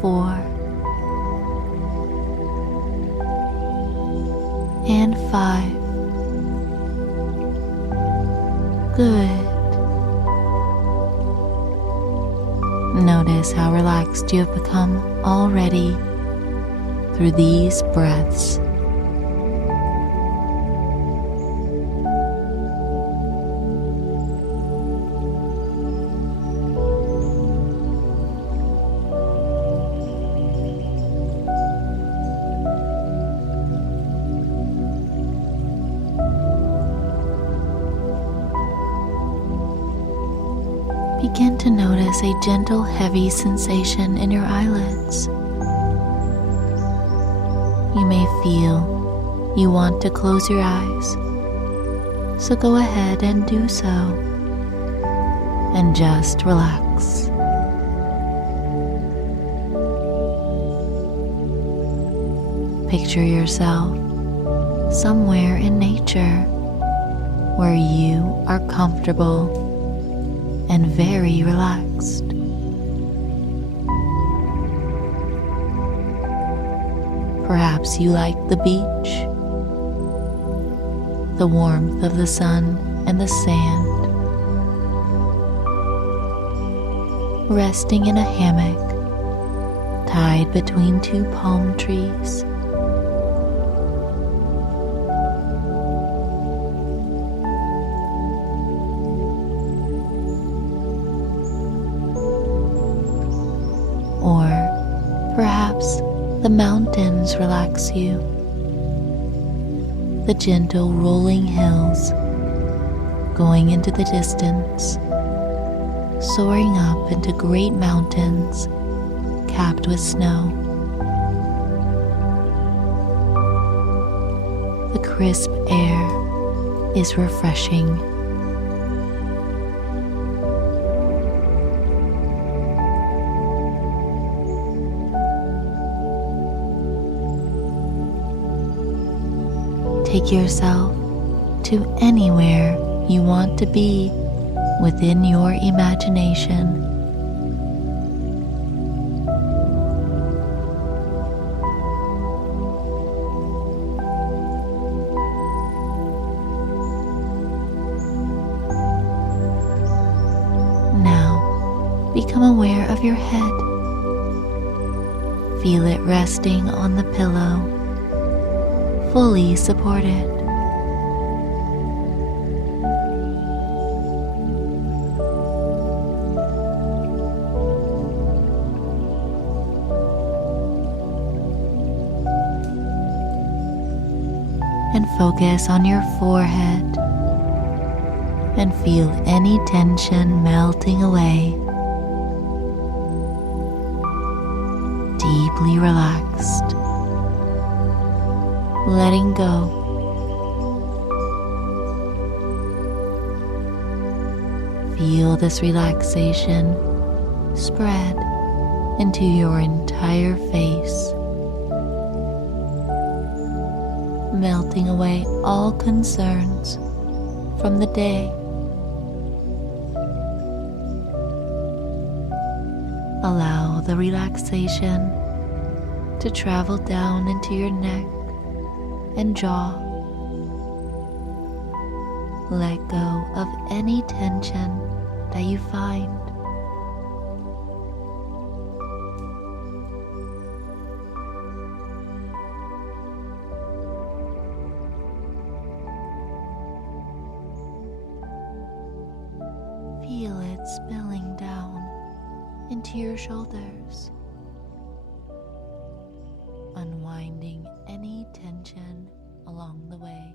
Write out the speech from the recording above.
4, and 5. Good. Notice how relaxed you have become already through these breaths. Begin to notice a gentle, heavy sensation in your eyelids. You may feel you want to close your eyes, so go ahead and do so, and just relax. Picture yourself somewhere in nature where you are comfortable and very relaxed. Perhaps you like the beach, the warmth of the sun and the sand, resting in a hammock tied between 2 palm trees. Or perhaps the mountains relax you. The gentle rolling hills going into the distance, soaring up into great mountains capped with snow. The crisp air is refreshing. Take yourself to anywhere you want to be within your imagination. Now, become aware of your head. Feel it resting on the pillow, fully supported. And focus on your forehead and feel any tension melting away. Deeply relaxed. Letting go. Feel this relaxation spread into your entire face, melting away all concerns from the day. Allow the relaxation to travel down into your neck and jaw. Let go of any tension that you find. Feel it spilling down into your shoulders, unwinding any tension along the way.